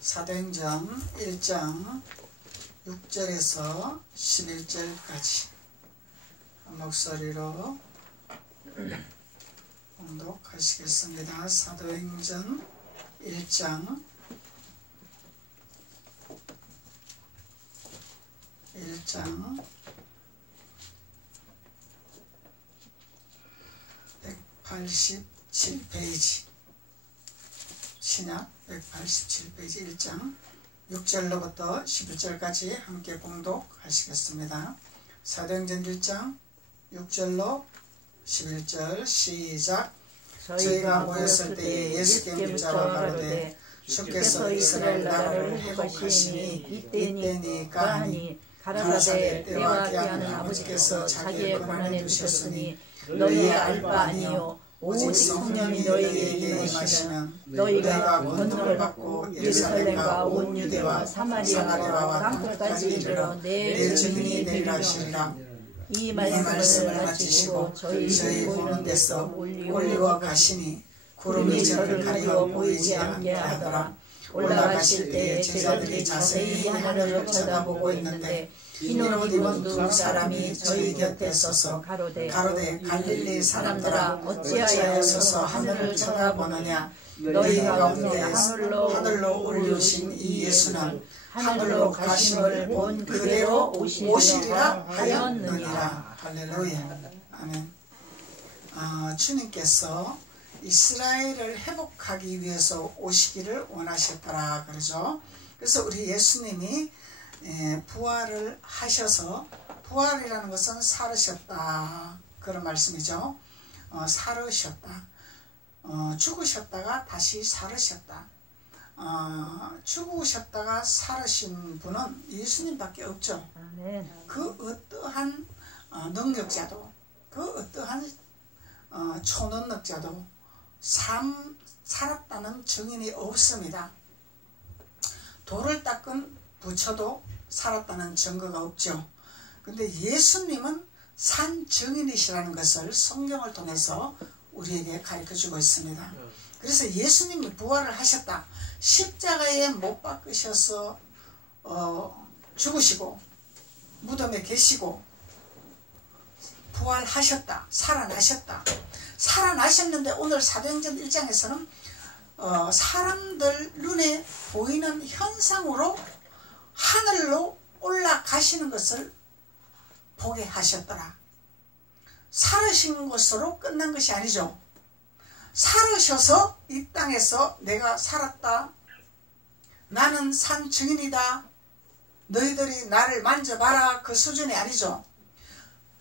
사도행전 1장 6절에서 11절까지 목소리로 봉독하시겠습니다. 사도행전 1장 187페이지 신약 187페이지 1장 6절로부터 11절까지 함께 봉독하시겠습니다. 사도행전 1장 6절로 11절 시작. 저희가 모였을 때에 예수께 묻자와 가로되 주께서 이스라엘 나라를 회복하시니 이때니까 하니 가라사대 때와 기한은 아버지께서 자기의 권한에 두셨으니 너희의 알 바 아니요 오직 성령이 너희에게 임하시면 너희가 권능을 받고 예루살렘과 온 유대와 사마리아와 땅끝까지 이르러 내 증인이 되리라 하시리라. 이 말씀을 마치시고 저희 보는 데서 올리워 가시니 구름이 저를 가리워 보이지 않게 하더라. 올라가실 때에 제자들이 자세히 하늘을 쳐다보고 있는데 흰 옷 입은 두 사람이 저희 곁에 서서 가로되 갈릴리 사람들아 어찌하여 서서 하늘을 쳐다보느냐. 너희 가운데 하늘로 올리우신 이 예수는 하늘로 가심을 본 그대로 오시리라 하였느니라. 할렐루야. 아멘. 주님께서 이스라엘을 회복하기 위해서 오시기를 원하셨더라 그러죠. 그래서 우리 예수님이 부활을 하셔서, 부활이라는 것은 살으셨다 그런 말씀이죠. 살으셨다. 죽으셨다가 다시 살으셨다. 죽으셨다가 살으신 분은 예수님밖에 없죠. 그 어떠한 능력자도, 그 어떠한 초능력자도 살았다는 증인이 없습니다. 돌을 닦은 부처도 살았다는 증거가 없죠. 근데 예수님은 산 증인이시라는 것을 성경을 통해서 우리에게 가르쳐주고 있습니다. 그래서 예수님이 부활을 하셨다. 십자가에 못 박으셔서 죽으시고 무덤에 계시고 부활하셨다. 살아나셨다. 살아나셨는데 오늘 사도행전 1장에서는 사람들 눈에 보이는 현상으로 하늘로 올라가시는 것을 보게 하셨더라. 살으신 것으로 끝난 것이 아니죠. 살으셔서 이 땅에서 내가 살았다. 나는 산 증인이다. 너희들이 나를 만져봐라. 그 수준이 아니죠.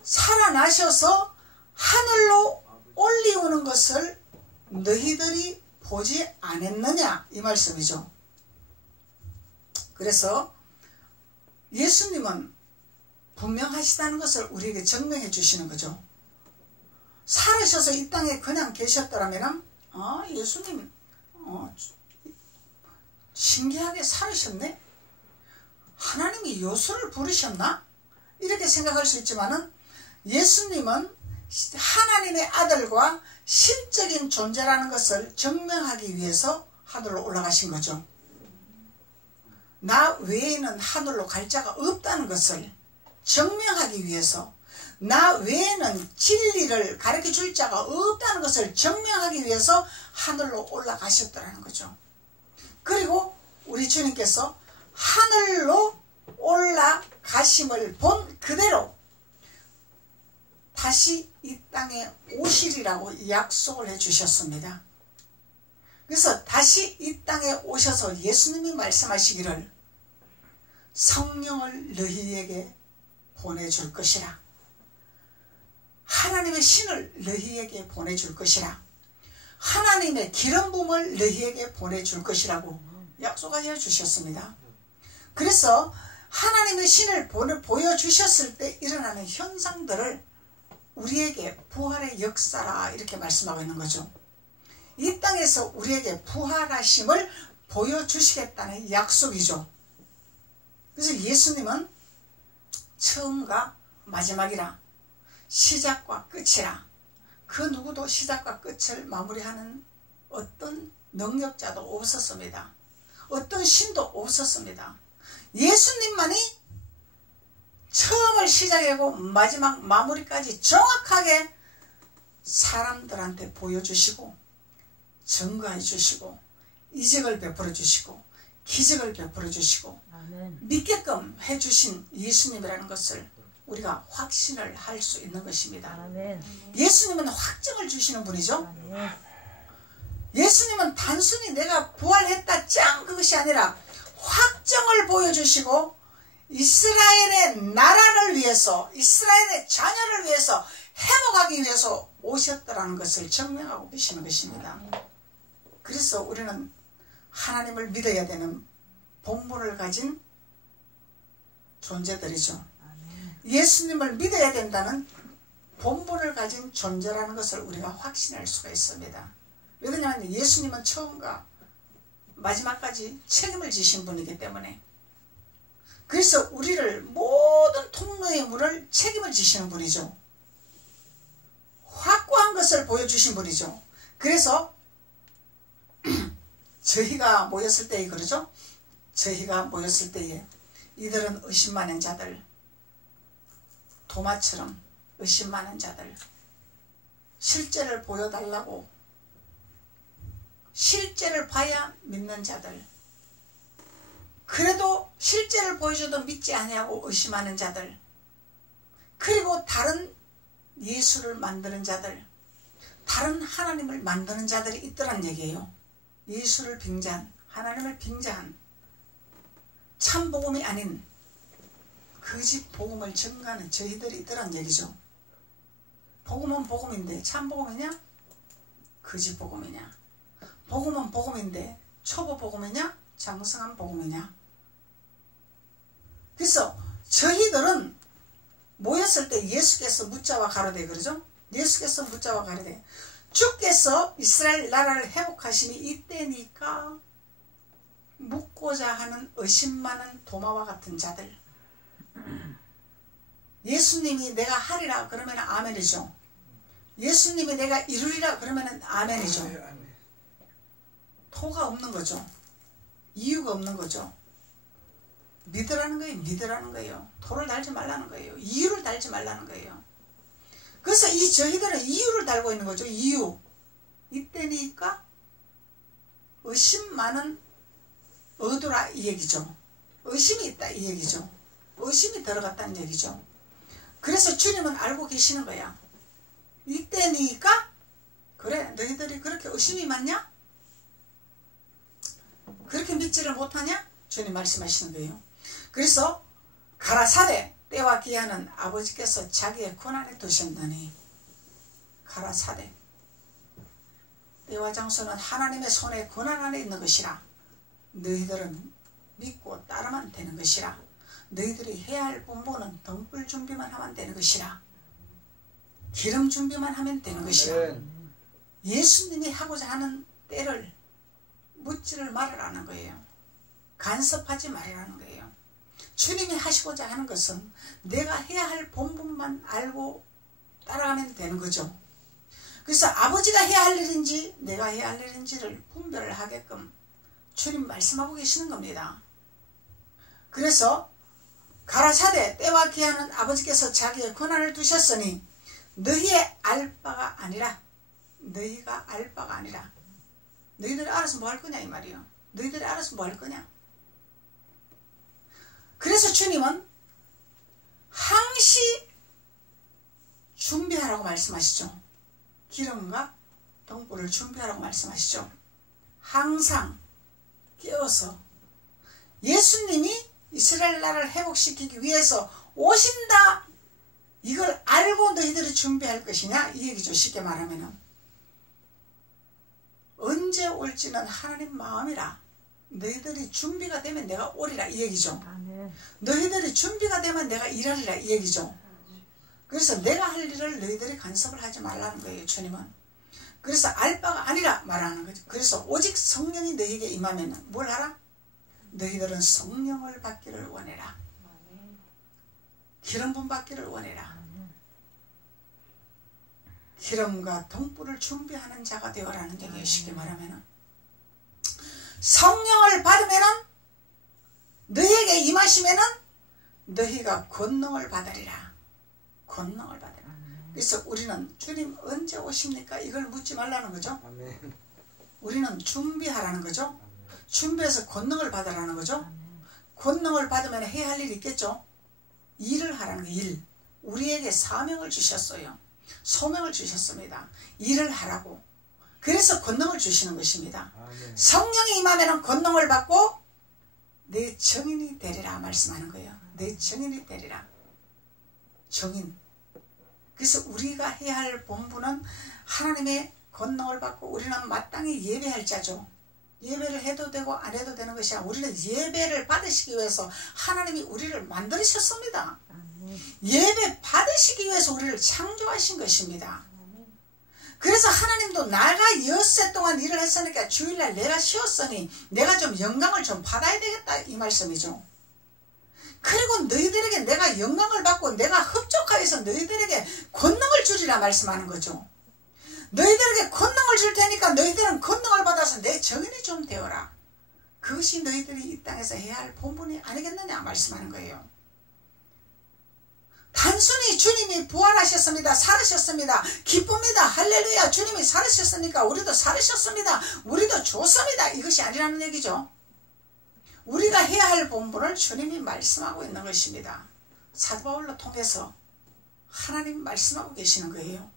살아나셔서 하늘로 올리우는 것을 너희들이 보지 않았느냐 이 말씀이죠. 그래서 예수님은 분명하시다는 것을 우리에게 증명해 주시는 거죠. 살으셔서 이 땅에 그냥 계셨더라면 예수님 신기하게 살으셨네. 하나님이 요술을 부르셨나? 이렇게 생각할 수 있지만은 예수님은 하나님의 아들과 신적인 존재라는 것을 증명하기 위해서 하늘로 올라가신 거죠. 나 외에는 하늘로 갈 자가 없다는 것을 증명하기 위해서, 나 외에는 진리를 가르쳐 줄 자가 없다는 것을 증명하기 위해서 하늘로 올라가셨더라는 거죠. 그리고 우리 주님께서 하늘로 올라가심을 본 그대로 다시 이 땅에 오시리라고 약속을 해 주셨습니다. 그래서 다시 이 땅에 오셔서 예수님이 말씀하시기를 성령을 너희에게 보내줄 것이라. 하나님의 신을 너희에게 보내줄 것이라. 하나님의 기름 부음을 너희에게 보내줄 것이라고 약속하여 주셨습니다. 그래서 하나님의 신을 보여주셨을 때 일어나는 현상들을 우리에게 부활의 역사라 이렇게 말씀하고 있는 거죠. 이 땅에서 우리에게 부활하심을 보여주시겠다는 약속이죠. 그래서 예수님은 처음과 마지막이라, 시작과 끝이라, 그 누구도 시작과 끝을 마무리하는 어떤 능력자도 없었습니다. 어떤 신도 없었습니다. 예수님만이 처음을 시작하고 마지막 마무리까지 정확하게 사람들한테 보여주시고 증거해 주시고 이적을 베풀어 주시고 기적을 베풀어 주시고 믿게끔 해주신 예수님이라는 것을 우리가 확신을 할 수 있는 것입니다. 예수님은 확정을 주시는 분이죠. 예수님은 단순히 내가 부활했다 짱 그것이 아니라 확정을 보여주시고 이스라엘의 나라를 위해서 이스라엘의 자녀를 위해서 회복하기 위해서 오셨다라는 것을 증명하고 계시는 것입니다. 그래서 우리는 하나님을 믿어야 되는 본분을 가진 존재들이죠. 예수님을 믿어야 된다는 본분을 가진 존재라는 것을 우리가 확신할 수가 있습니다. 왜냐하면 예수님은 처음과 마지막까지 책임을 지신 분이기 때문에 그래서 우리를 모든 통로의 문을 책임을 지시는 분이죠. 확고한 것을 보여주신 분이죠. 그래서 저희가 모였을 때에 그러죠. 저희가 모였을 때에 이들은 의심 많은 자들 도마처럼 의심 많은 자들 실제를 보여달라고 실제를 봐야 믿는 자들 그래도 실제를 보여줘도 믿지 아니하고 의심하는 자들 그리고 다른 예수를 만드는 자들 다른 하나님을 만드는 자들이 있더란 얘기예요. 예수를 빙자한 하나님을 빙자한 참복음이 아닌 거짓 복음을 증가하는 저희들이 있더란 얘기죠. 복음은 복음인데 참복음이냐 거짓 복음이냐 복음은 복음인데 초보 복음이냐 장성한 복음이냐. 그래서 저희들은 모였을 때 예수께서 묻자와 가로되 그러죠. 예수께서 묻자와 가로되 주께서 이스라엘 나라를 회복하심이 이때니까 묻고자 하는 의심 많은 도마와 같은 자들 예수님이 내가 하리라 그러면 아멘이죠. 예수님이 내가 이루리라 그러면 아멘이죠. 토가 없는 거죠. 이유가 없는 거죠. 믿으라는 거예요. 믿으라는 거예요. 토를 달지 말라는 거예요. 이유를 달지 말라는 거예요. 그래서 이 저희들은 이유를 달고 있는 거죠. 이유. 이때니까 의심 많은 어두라 이 얘기죠. 의심이 있다 이 얘기죠. 의심이 들어갔다는 얘기죠. 그래서 주님은 알고 계시는 거야. 이때니까 그래 너희들이 그렇게 의심이 많냐? 그렇게 믿지를 못하냐? 주님 말씀하시는 거예요. 그래서 가라사대 때와 기한은 아버지께서 자기의 권한에 두셨느니 가라사대 때와 장소는 하나님의 손에 권한 안에 있는 것이라 너희들은 믿고 따르면 되는 것이라 너희들이 해야 할 본분은 등불 준비만 하면 되는 것이라 기름 준비만 하면 되는 것이라 예수님이 하고자 하는 때를 묻지를 말으라는 거예요. 간섭하지 말라는 거예요. 주님이 하시고자 하는 것은 내가 해야 할 본분만 알고 따라가면 되는 거죠. 그래서 아버지가 해야 할 일인지 내가 해야 할 일인지를 분별을 하게끔 주님 말씀하고 계시는 겁니다. 그래서 가라사대 때와 기한은 아버지께서 자기의 권한을 두셨으니 너희의 알 바가 아니라 너희가 알 바가 아니라 너희들이 알아서 뭐 할 거냐 이 말이에요. 너희들이 알아서 뭐 할 거냐. 그래서 주님은 항시 준비하라고 말씀하시죠. 기름과 등불을 준비하라고 말씀하시죠. 항상 깨어서 예수님이 이스라엘 나라를 회복시키기 위해서 오신다. 이걸 알고 너희들이 준비할 것이냐 이 얘기죠. 쉽게 말하면 언제 올지는 하나님 마음이라 너희들이 준비가 되면 내가 오리라 이 얘기죠. 너희들이 준비가 되면 내가 일하리라 이 얘기죠. 그래서 내가 할 일을 너희들이 간섭을 하지 말라는 거예요. 주님은. 그래서 알 바가 아니라 말하는 거죠. 그래서 오직 성령이 너희에게 임하면 뭘 하라? 너희들은 성령을 받기를 원해라. 기름 부음 받기를 원해라. 기름과 등불을 준비하는 자가 되어라는 얘기예요. 쉽게 말하면 성령을 받으면 오시면은 너희가 권능을 받으리라. 권능을 받으리라. 그래서 우리는 주님 언제 오십니까? 이걸 묻지 말라는 거죠. 아멘. 우리는 준비하라는 거죠. 준비해서 권능을 받으라는 거죠. 권능을 받으면 해야 할 일이 있겠죠. 일을 하라는 거예요. 일. 우리에게 사명을 주셨어요. 소명을 주셨습니다. 일을 하라고. 그래서 권능을 주시는 것입니다. 아멘. 성령이 임하면 권능을 받고 내 증인이 되리라 말씀하는 거예요. 내 증인이 되리라. 증인. 그래서 우리가 해야 할 본분은 하나님의 권능을 받고 우리는 마땅히 예배할 자죠. 예배를 해도 되고 안 해도 되는 것이 아니라 우리는 예배를 받으시기 위해서 하나님이 우리를 만드셨습니다. 예배 받으시기 위해서 우리를 창조하신 것입니다. 그래서 하나님도 나가 엿새 동안 일을 했으니까 주일날 내가 쉬었으니 내가 좀 영광을 좀 받아야 되겠다 이 말씀이죠. 그리고 너희들에게 내가 영광을 받고 내가 흡족하여서 너희들에게 권능을 주리라 말씀하는 거죠. 너희들에게 권능을 줄 테니까 너희들은 권능을 받아서 내 증인이 좀 되어라. 그것이 너희들이 이 땅에서 해야 할 본분이 아니겠느냐 말씀하는 거예요. 단순히 주님이 부활하셨습니다. 살으셨습니다. 기쁩니다. 할렐루야. 주님이 살으셨으니까 우리도 살으셨습니다. 우리도 좋습니다. 이것이 아니라는 얘기죠. 우리가 해야 할 본분을 주님이 말씀하고 있는 것입니다. 사도 바울로 통해서 하나님 말씀하고 계시는 거예요.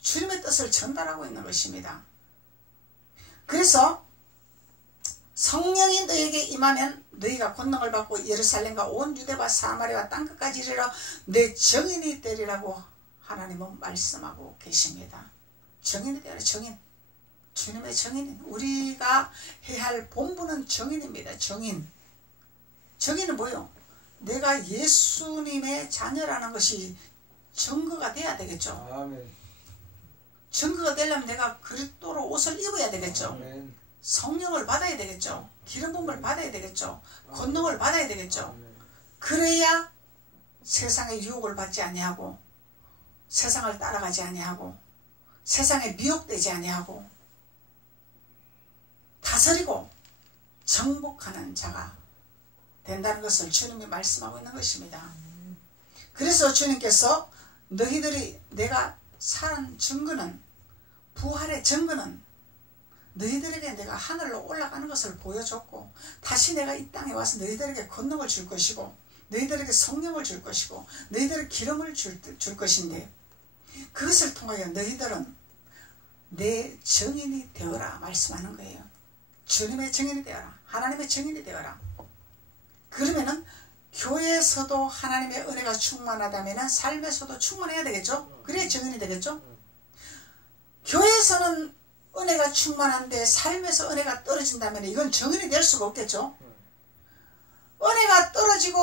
주님의 뜻을 전달하고 있는 것입니다. 그래서 성령이 너에게 임하면 너희가 권능을 받고 예루살렘과 온 유대와 사마리아와 땅끝까지 이르러 내 증인이 되리라고 하나님은 말씀하고 계십니다. 증인이 되라. 증인. 주님의 증인. 우리가 해야 할 본분은 증인입니다. 증인. 증인은 뭐요? 내가 예수님의 자녀라는 것이 증거가 돼야 되겠죠. 아멘. 증거가 되려면 내가 그리스도로 옷을 입어야 되겠죠. 아멘. 성령을 받아야 되겠죠. 기름 부음을 받아야 되겠죠. 권능을 받아야 되겠죠. 그래야 세상의 유혹을 받지 아니하고 세상을 따라가지 아니하고 세상에 미혹되지 아니하고 다스리고 정복하는 자가 된다는 것을 주님이 말씀하고 있는 것입니다. 그래서 주님께서 너희들이 내가 산 증거는 부활의 증거는 너희들에게 내가 하늘로 올라가는 것을 보여줬고 다시 내가 이 땅에 와서 너희들에게 권능을 줄 것이고 너희들에게 성령을 줄 것이고 너희들에게 기름을 줄 것인데 그것을 통하여 너희들은 내 증인이 되어라 말씀하는 거예요. 주님의 증인이 되어라. 하나님의 증인이 되어라. 그러면은 교회에서도 하나님의 은혜가 충만하다면 삶에서도 충만해야 되겠죠. 그래야 증인이 되겠죠. 교회에서는 은혜가 충만한데 삶에서 은혜가 떨어진다면 이건 증인이 될 수가 없겠죠. 은혜가 떨어지고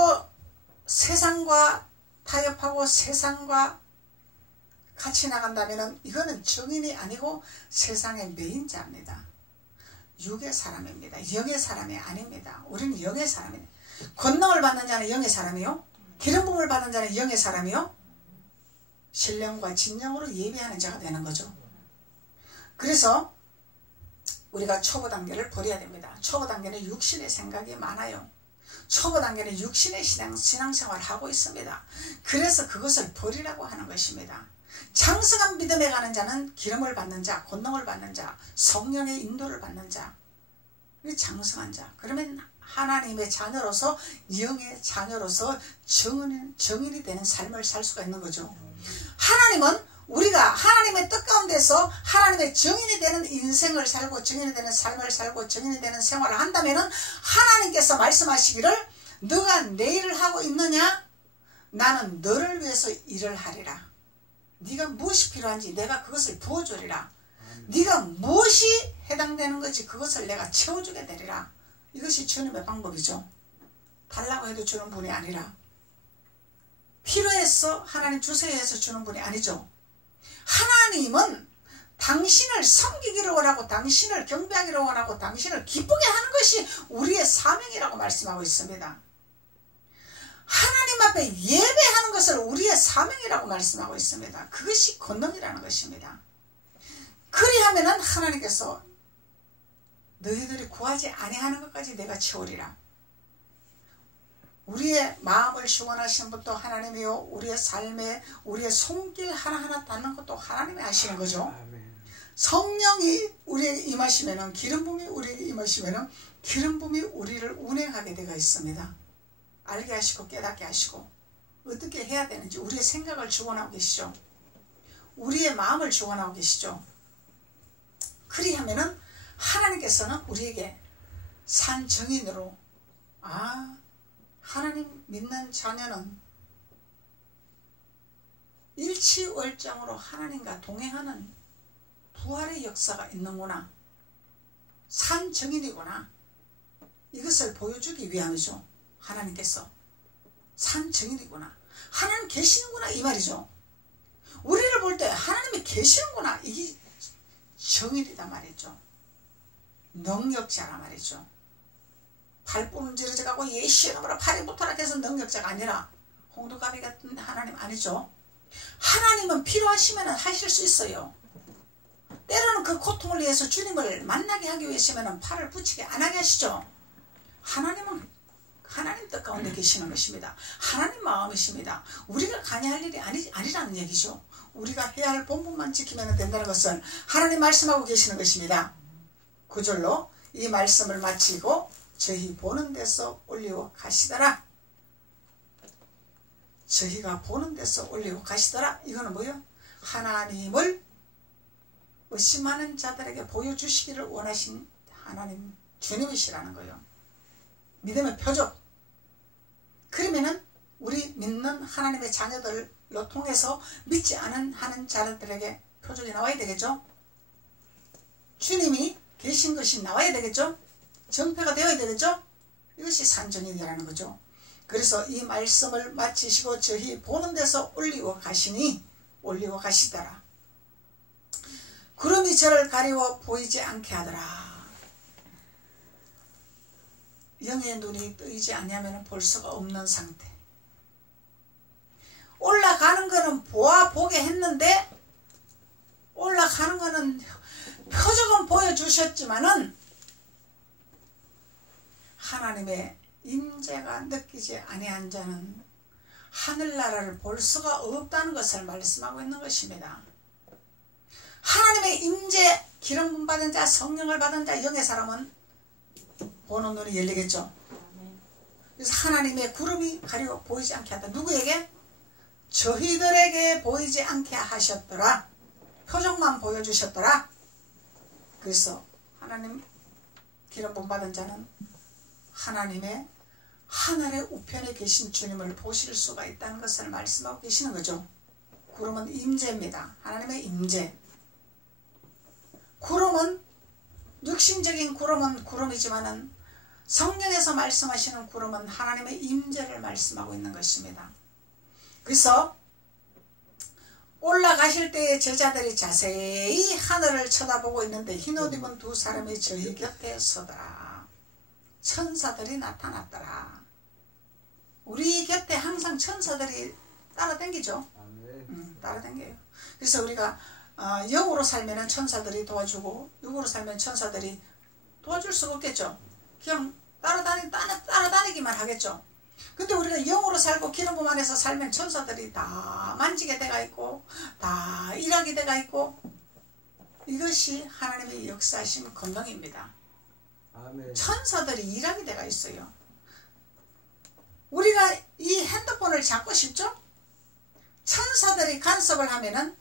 세상과 타협하고 세상과 같이 나간다면 이거는 증인이 아니고 세상의 매인자입니다. 육의 사람입니다. 영의 사람이 아닙니다. 우리는 영의 사람입니다. 권능을 받는 자는 영의 사람이요. 기름 부음을 받는 자는 영의 사람이요. 신령과 진정으로 예배하는 자가 되는 거죠. 그래서 우리가 초보 단계를 버려야 됩니다. 초보 단계는 육신의 생각이 많아요. 초보 단계는 육신의 신앙생활을 하고 있습니다. 그래서 그것을 버리라고 하는 것입니다. 장성한 믿음에 가는 자는 기름을 받는 자, 권능을 받는 자, 성령의 인도를 받는 자, 장성한 자. 그러면 하나님의 자녀로서 영의 자녀로서 정인이 되는 삶을 살 수가 있는 거죠. 하나님은 우리가 하나님의 뜻 가운데서 하나님의 증인이 되는 인생을 살고 증인이 되는 삶을 살고 증인이 되는 생활을 한다면 하나님께서 말씀하시기를 너가 내 일을 하고 있느냐? 나는 너를 위해서 일을 하리라. 네가 무엇이 필요한지 내가 그것을 부어주리라. 네가 무엇이 해당되는 건지 그것을 내가 채워주게 되리라. 이것이 주님의 방법이죠. 달라고 해도 주는 분이 아니라 필요해서 하나님 주세요 해서 주는 분이 아니죠. 하나님은 당신을 섬기기를 원하고 당신을 경배하기를 원하고 당신을 기쁘게 하는 것이 우리의 사명이라고 말씀하고 있습니다. 하나님 앞에 예배하는 것을 우리의 사명이라고 말씀하고 있습니다. 그것이 권능이라는 것입니다. 그리하면은 하나님께서 너희들이 구하지 아니하는 것까지 내가 채우리라. 우리의 마음을 시원하시는 것도 하나님이요, 우리의 삶에 우리의 손길 하나하나 닿는 것도 하나님이 하시는 거죠. 성령이 우리에게 임하시면은, 기름 부음이 우리에게 임하시면은 기름 부음이 우리를 운행하게 되어 있습니다. 알게 하시고 깨닫게 하시고 어떻게 해야 되는지 우리의 생각을 주관하고 계시죠. 우리의 마음을 주관하고 계시죠. 그리하면은 하나님께서는 우리에게 산 증인으로, 아, 하나님 믿는 자녀는 일치월장으로 하나님과 동행하는 부활의 역사가 있는구나, 산 증인이구나, 이것을 보여주기 위함이죠. 하나님께서 산 증인이구나, 하나님 계시는구나, 이 말이죠. 우리를 볼 때 하나님이 계시는구나, 이게 정인이다 말이죠. 능력자라 말이죠. 발부는 지르져가고 예수의 이름으로 팔이 붙어라 해서 능력자가 아니라 홍두가비 같은 하나님 아니죠. 하나님은 필요하시면 하실 수 있어요. 때로는 그 고통을 위해서 주님을 만나게 하기 위해서는 팔을 붙이게 안 하게 하시죠. 하나님은 하나님 뜻 가운데 계시는 것입니다. 하나님 마음이십니다. 우리가 관여할 일이 아니라는 얘기죠. 우리가 해야 할 본분만 지키면 된다는 것은 하나님 말씀하고 계시는 것입니다. 9절로 이 말씀을 마치고 저희 보는 데서 올리고 가시더라. 저희가 보는 데서 올리고 가시더라. 이거는 뭐요? 하나님을 의심하는 자들에게 보여주시기를 원하신 하나님 주님이시라는 거예요. 믿음의 표적. 그러면은 우리 믿는 하나님의 자녀들로 통해서 믿지 않은 하는 자들에게 표적이 나와야 되겠죠. 주님이 계신 것이 나와야 되겠죠. 정패가 되어야 되겠죠. 이것이 산증인이라는 거죠. 그래서 이 말씀을 마치시고 저희 보는 데서 올리고 가시니, 올리고 가시더라. 구름이 저를 가리워 보이지 않게 하더라. 영의 눈이 뜨이지 아니하면 볼 수가 없는 상태. 올라가는 거는 보게 했는데, 올라가는 거는 표적은 보여주셨지만은 하나님의 임재가 느끼지 아니한 자는 하늘나라를 볼 수가 없다는 것을 말씀하고 있는 것입니다. 하나님의 임재, 기름 받은 자, 성령을 받은 자, 영의 사람은 보는 눈이 열리겠죠. 그래서 하나님의 구름이 가리고 보이지 않게 하다. 누구에게? 저희들에게 보이지 않게 하셨더라. 표적만 보여주셨더라. 그래서 하나님 기름 부음 받은 자는 하나님의 하늘의 우편에 계신 주님을 보실 수가 있다는 것을 말씀하고 계시는 거죠. 구름은 임재입니다. 하나님의 임재. 구름은 육신적인 구름은 구름이지만은 성경에서 말씀하시는 구름은 하나님의 임재를 말씀하고 있는 것입니다. 그래서 올라가실 때에 제자들이 자세히 하늘을 쳐다보고 있는데 흰옷 입은 두 사람이 저희 곁에 서더라. 천사들이 나타났더라. 우리 곁에 항상 천사들이 따라다니죠. 따라다녀요. 그래서 우리가 영으로 살면 천사들이 도와주고 육으로 살면 천사들이 도와줄 수가 없겠죠. 그냥 따라다니기만 하겠죠. 근데 우리가 영으로 살고 기름 부음 안에서 살면 천사들이 다 만지게 돼가 있고 다 일하게 돼가 있고, 이것이 하나님의 역사하신 권능입니다. 아멘. 천사들이 일하게 돼가 있어요. 우리가 이 핸드폰을 잡고 싶죠? 천사들이 간섭을 하면은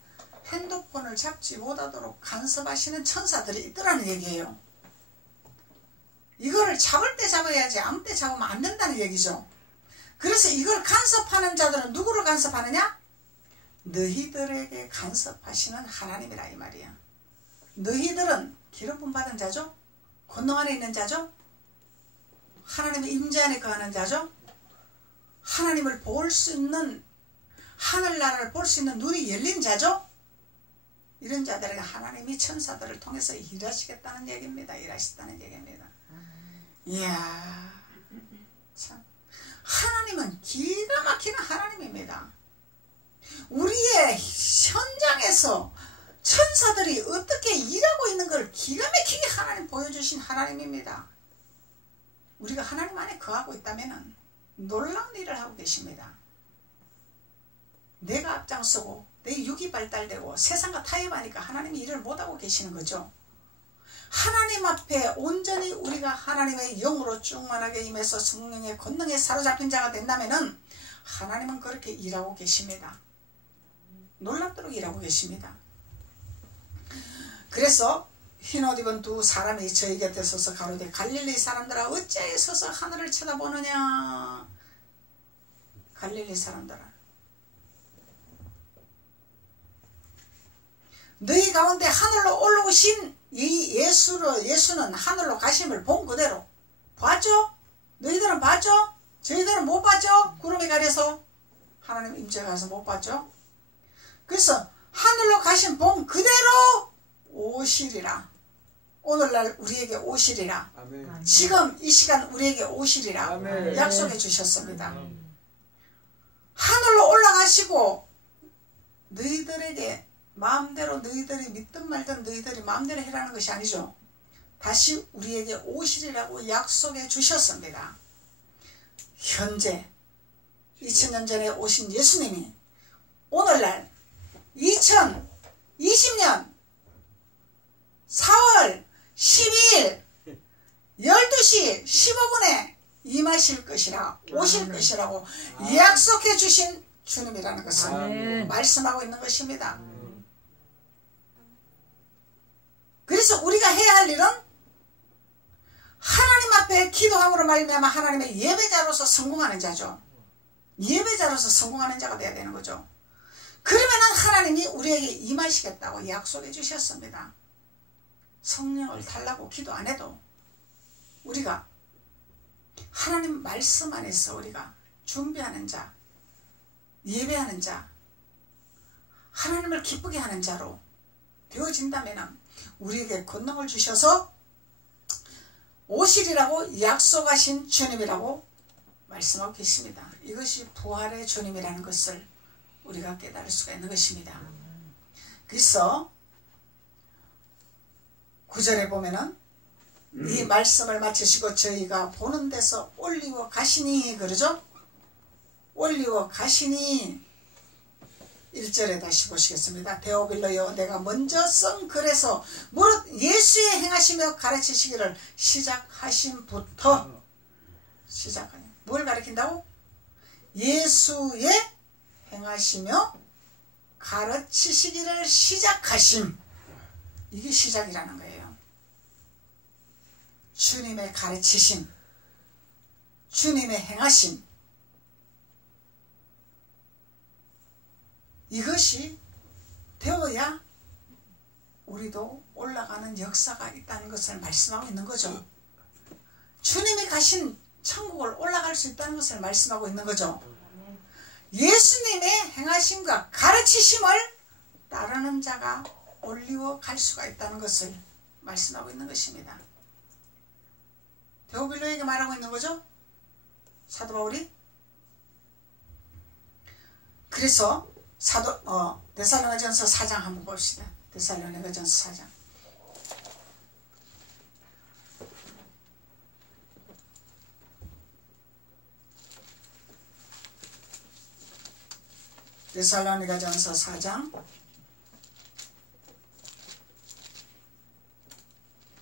핸드폰을 잡지 못하도록 간섭하시는 천사들이 있더라는 얘기예요. 이거를 잡을 때 잡아야지 아무 때 잡으면 안 된다는 얘기죠. 그래서 이걸 간섭하는 자들은 누구를 간섭하느냐? 너희들에게 간섭하시는 하나님이라 이 말이야. 너희들은 기름 부음 받은 자죠? 권능 안에 있는 자죠? 하나님의 임재 안에 거하는 자죠? 하나님을 볼 수 있는, 하늘나라를 볼 수 있는 눈이 열린 자죠? 이런 자들에게 하나님이 천사들을 통해서 일하시겠다는 얘기입니다. 일하시다는 얘기입니다. 이야, 참. 하나님은 기가 막히는 하나님입니다. 우리의 현장에서 천사들이 어떻게 일하고 있는 걸 기가 막히게 하나님 보여주신 하나님입니다. 우리가 하나님 안에 거하고 있다면 놀라운 일을 하고 계십니다. 내가 앞장서고 내 육이 발달되고 세상과 타협하니까 하나님이 일을 못하고 계시는 거죠. 하나님 앞에 온전히 우리가 하나님의 영으로 충만하게 임해서 성령의 권능에 사로잡힌 자가 된다면 하나님은 그렇게 일하고 계십니다. 놀랍도록 일하고 계십니다. 그래서 흰옷 입은 두 사람이 저희 곁에 서서 가로되 갈릴리 사람들아 어찌하여 서서 하늘을 쳐다보느냐. 갈릴리 사람들아 너희 가운데 하늘로 올라오신 이 예수는 하늘로 가심을 본 그대로 봤죠? 너희들은 봤죠? 저희들은 못 봤죠? 구름에 가려서 하나님 임재 가서 못 봤죠? 그래서 하늘로 가심 본 그대로 오시리라. 오늘날 우리에게 오시리라. 아멘. 지금 이 시간 우리에게 오시리라. 아멘. 약속해 주셨습니다. 하늘로 올라가시고 너희들에게 마음대로 너희들이 믿든 말든 너희들이 마음대로 해라는 것이 아니죠. 다시 우리에게 오시리라고 약속해 주셨습니다. 현재 2000년 전에 오신 예수님이 오늘날 2020년 4월 12일 12시 15분에 임하실 것이라 오실 것이라고 약속해 주신 주님이라는 것을 말씀하고 있는 것입니다. 그래서 우리가 해야 할 일은 하나님 앞에 기도함으로 말미암아 하나님의 예배자로서 성공하는 자죠. 예배자로서 성공하는 자가 되어야 되는 거죠. 그러면 하나님이 우리에게 임하시겠다고 약속해 주셨습니다. 성령을 달라고 기도 안 해도 우리가 하나님 말씀 안에서 우리가 준비하는 자, 예배하는 자, 하나님을 기쁘게 하는 자로 되어진다면 우리에게 권능을 주셔서 오시리라고 약속하신 주님이라고 말씀하고 계십니다. 이것이 부활의 주님이라는 것을 우리가 깨달을 수가 있는 것입니다. 그래서 9절에 보면은 이 말씀을 마치시고 저희가 보는 데서 올리워 가시니 그러죠? 올리워 가시니 1절에 다시 보시겠습니다. 데오빌로여 내가 먼저 쓴 글에서 무릇 예수의 행하시며 가르치시기를 시작하심부터 시작하냐. 뭘 가르친다고? 예수의 행하시며 가르치시기를 시작하심. 이게 시작이라는 거예요. 주님의 가르치심, 주님의 행하심, 이것이 되어야 우리도 올라가는 역사가 있다는 것을 말씀하고 있는 거죠. 주님이 가신 천국을 올라갈 수 있다는 것을 말씀하고 있는 거죠. 예수님의 행하심과 가르치심을 따르는 자가 올리워 갈 수가 있다는 것을 말씀하고 있는 것입니다. 데오빌로에게 말하고 있는 거죠. 사도 바울이. 그래서 데살로니가전서 4장 한번 봅시다. 데살로니가전서 4장. 데살로니가전서 4장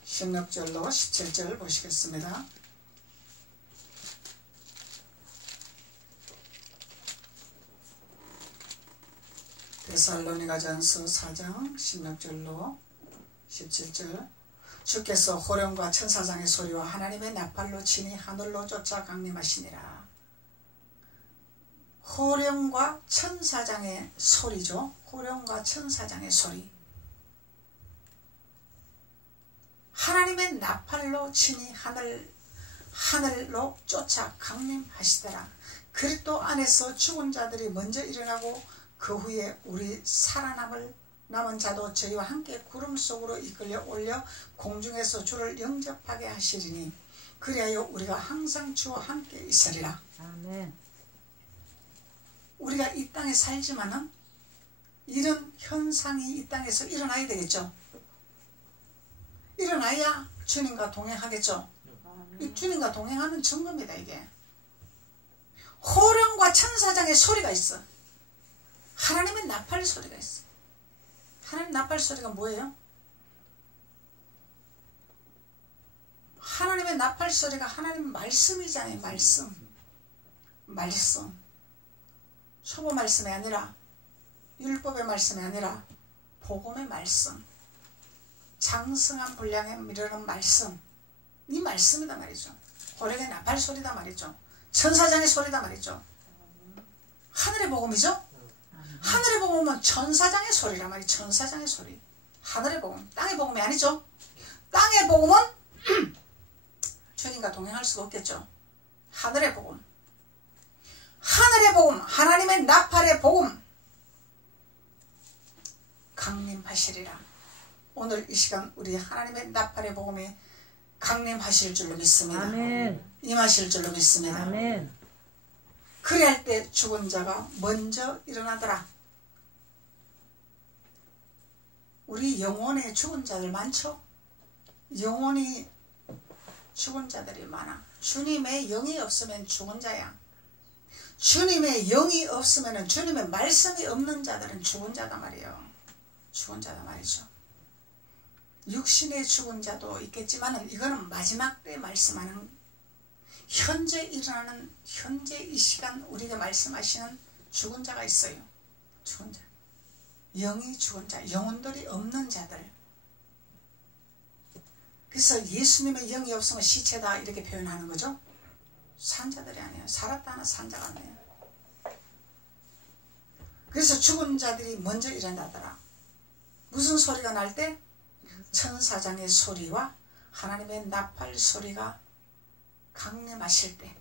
16절로 17절 보시겠습니다. 데살로니가전서 4장 16절로 17절. 주께서 호령과 천사장의 소리와 하나님의 나팔로 치니 하늘로 쫓아 강림하시니라. 호령과 천사장의 소리죠. 호령과 천사장의 소리. 하나님의 나팔로 치니 하늘로 쫓아 강림하시더라. 그리스도 안에서 죽은 자들이 먼저 일어나고 그 후에 우리 남은 자도 저희와 함께 구름 속으로 이끌려 올려 공중에서 주를 영접하게 하시리니 그리하여 우리가 항상 주와 함께 있으리라. 아멘. 우리가 이 땅에 살지만은 이런 현상이 이 땅에서 일어나야 되겠죠. 일어나야 주님과 동행하겠죠. 이 주님과 동행하는 증거입니다. 이게 호령과 천사장의 소리가 있어. 하나님의 나팔 소리가 있어. 하나님 나팔 소리가 뭐예요? 하나님의 나팔 소리가 하나님 말씀이잖아요. 말씀. 초보 말씀이 아니라 율법의 말씀이 아니라 복음의 말씀. 장성한 분량에 이르는 말씀. 이 말씀이다 말이죠. 호령의 나팔 소리다 말이죠. 천사장의 소리다 말이죠. 하늘의 복음이죠. 하늘의 복음은 천사장의 소리란 말이에요. 천사장의 소리. 하늘의 복음. 땅의 복음이 아니죠. 땅의 복음은 주님과 동행할 수가 없겠죠. 하늘의 복음. 하늘의 복음. 하나님의 나팔의 복음. 강림하시리라. 오늘 이 시간 우리 하나님의 나팔의 복음에 강림하실 줄로 믿습니다. 아멘. 임하실 줄로 믿습니다. 아멘. 그리할 때 죽은 자가 먼저 일어나더라. 우리 영혼에 죽은 자들 많죠? 영혼이 죽은 자들이 많아. 주님의 영이 없으면 죽은 자야. 주님의 영이 없으면 주님의 말씀이 없는 자들은 죽은 자다 말이에요. 죽은 자다 말이죠. 육신의 죽은 자도 있겠지만 이거는 마지막 때 말씀하는 현재 일어나는 현재 이 시간 우리에게 말씀하시는 죽은 자가 있어요. 죽은 자. 영이 죽은 자. 영혼들이 없는 자들. 그래서 예수님의 영이 없으면 시체다 이렇게 표현하는 거죠. 산 자들이 아니에요. 살았다 하나 산 자가 아니에요. 그래서 죽은 자들이 먼저 일어나더라. 무슨 소리가 날 때? 천사장의 소리와 하나님의 나팔 소리가 강림하실 때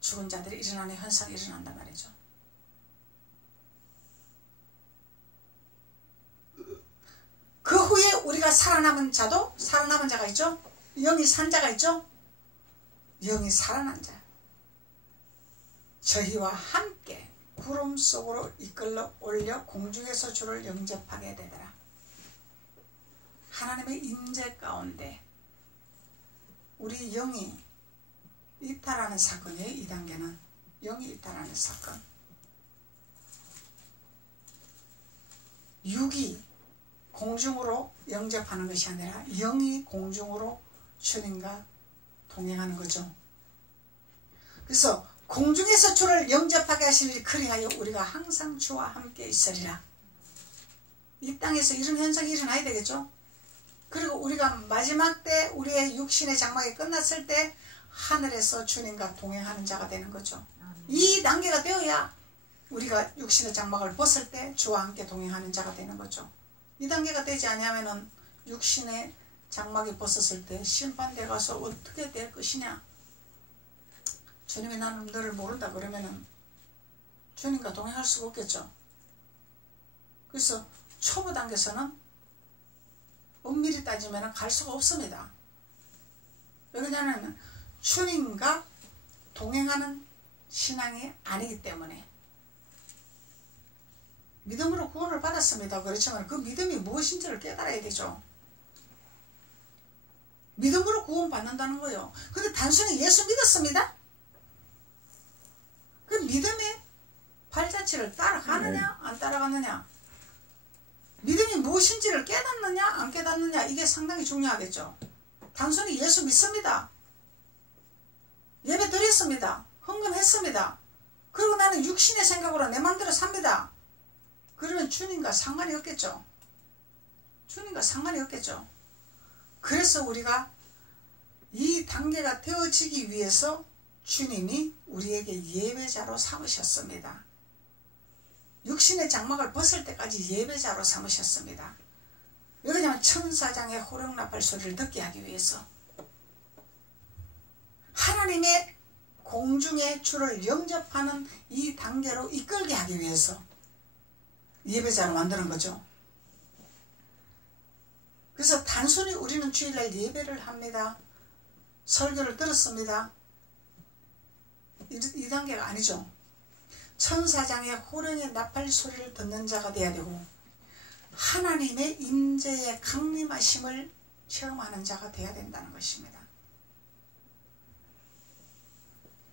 죽은 자들이 일어나는 현상이 일어난단 말이죠. 그 후에 우리가 살아남은 자가 있죠. 영이 산 자가 있죠. 영이 살아난 자. 저희와 함께 구름 속으로 이끌러 올려 공중에서 주를 영접하게 되더라. 하나님의 임재 가운데 우리 영이 이탈하는 사건이에요. 이 단계는 영이 이탈하는 사건. 육이 공중으로 영접하는 것이 아니라 영이 공중으로 주님과 동행하는 거죠. 그래서 공중에서 주를 영접하게 하시니 그리하여 우리가 항상 주와 함께 있으리라. 이 땅에서 이런 현상이 일어나야 되겠죠. 그리고 우리가 마지막 때 우리의 육신의 장막이 끝났을 때 하늘에서 주님과 동행하는 자가 되는 거죠. 이 단계가 되어야 우리가 육신의 장막을 벗을 때 주와 함께 동행하는 자가 되는 거죠. 이 단계가 되지 않으면 육신의 장막이 벗었을 때 심판대 가서 어떻게 될 것이냐. 주님이 나는 너를 모른다 그러면은 주님과 동행할 수가 없겠죠. 그래서 초보 단계에서는 엄밀히 따지면 갈 수가 없습니다. 왜냐하면 주님과 동행하는 신앙이 아니기 때문에. 믿음으로 구원을 받았습니다. 그렇지만 그 믿음이 무엇인지를 깨달아야 되죠. 믿음으로 구원받는다는 거예요. 근데 단순히 예수 믿었습니다. 그 믿음의 발자취를 따라가느냐 안 따라가느냐, 믿음이 무엇인지를 깨닫느냐 안 깨닫느냐, 이게 상당히 중요하겠죠. 단순히 예수 믿습니다. 예배 드렸습니다. 헌금했습니다. 그리고 나는 육신의 생각으로 내 마음대로 삽니다. 그러면 주님과 상관이 없겠죠. 주님과 상관이 없겠죠. 그래서 우리가 이 단계가 되어지기 위해서 주님이 우리에게 예배자로 삼으셨습니다. 육신의 장막을 벗을 때까지 예배자로 삼으셨습니다. 왜냐하면 천사장의 호령나팔 소리를 듣게 하기 위해서, 하나님의 공중의 주를 영접하는 이 단계로 이끌게 하기 위해서 예배자로 만드는 거죠. 그래서 단순히 우리는 주일날 예배를 합니다. 설교를 들었습니다. 이 단계가 아니죠. 천사장의 호령의 나팔 소리를 듣는 자가 돼야 되고 하나님의 임재의 강림하심을 체험하는 자가 돼야 된다는 것입니다.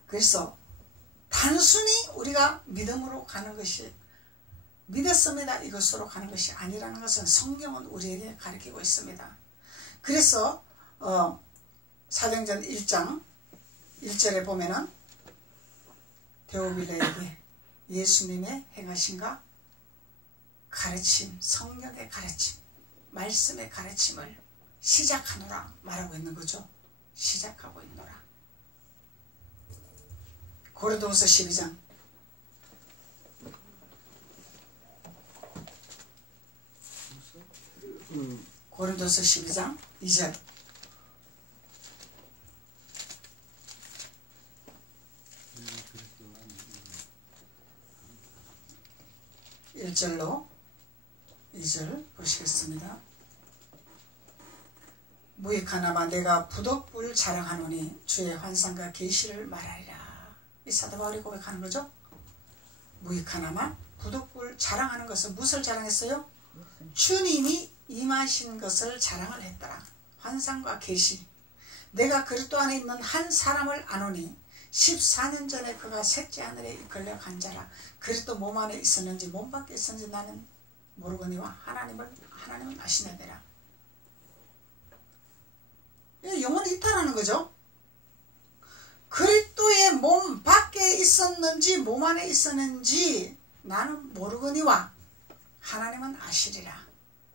그래서 단순히 우리가 믿음으로 가는 것이 믿었습니다 이것으로 가는 것이 아니라는 것은 성경은 우리에게 가르치고 있습니다. 그래서 사도행전 1장 1절에 보면은 데오빌레에게 예수님의 행하신가 가르침, 성령의 가르침, 말씀의 가르침을 시작하노라 말하고 있는 거죠. 시작하고 있노라. 고린도후서 12장 고린도서 12장 2절 1절로 2절 보시겠습니다. 무익하나마 내가 부덕불 자랑하노니 주의 환상과 계시를 말하리라. 이 사도 바울이 고백하는 거죠. 무익하나마 부덕불 자랑하는 것은 무엇을 자랑했어요? 주님이 임하신 것을 자랑을 했더라. 환상과 계시. 내가 그리스도 안에 있는 한 사람을 아노니 14년 전에 그가 셋째 하늘에 이끌려 간 자라. 그리스도 몸 안에 있었는지 몸 밖에 있었는지 나는 모르거니와 하나님은 아시느니라. 영혼이 이탈하는 거죠. 그리스도의 몸 밖에 있었는지 몸 안에 있었는지 나는 모르거니와 하나님은 아시리라.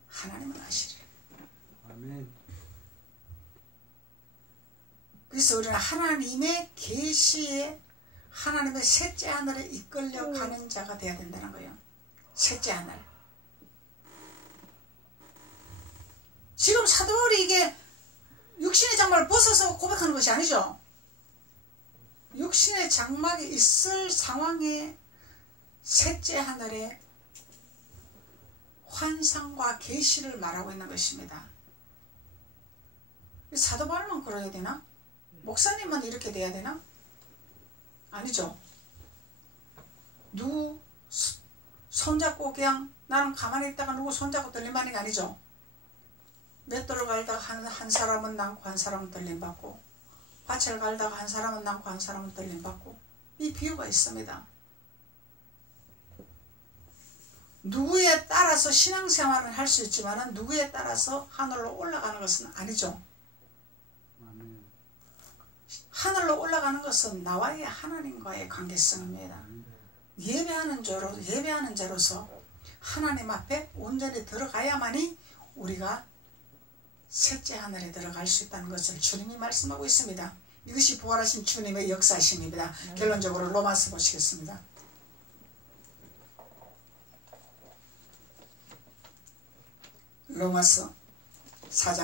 하나님은 아시리라. 아멘. 그래서 우리는 하나님의 계시에 하나님의 셋째 하늘에 이끌려 가는 자가 되어야 된다는 거예요. 셋째 하늘. 지금 사도 바울이 이게 육신의 장막을 벗어서 고백하는 것이 아니죠. 육신의 장막이 있을 상황에 셋째 하늘에 환상과 계시를 말하고 있는 것입니다. 사도 바울만 그래야 되나? 목사님만 이렇게 돼야 되나? 아니죠. 누구 손잡고 그냥 나는 가만히 있다가 누구 손잡고 떨림받는 게 아니죠. 맷돌을 갈다가 한 사람은 남고 한 사람은 떨림받고, 밭을 갈다가 한 사람은 남고 한 사람은 떨림받고, 이 비유가 있습니다. 누구에 따라서 신앙생활을 할 수 있지만 누구에 따라서 하늘로 올라가는 것은 아니죠. 하늘로 올라가는 것은 나와의 하나님과의 관계성입니다. 예배하는 자로서 하나님 앞에 온전히 들어가야만이 우리가 셋째 하늘에 들어갈 수 있다는 것을 주님이 말씀하고 있습니다. 이것이 부활하신 주님의 역사심입니다. 결론적으로 로마서 보시겠습니다. 로마서 4장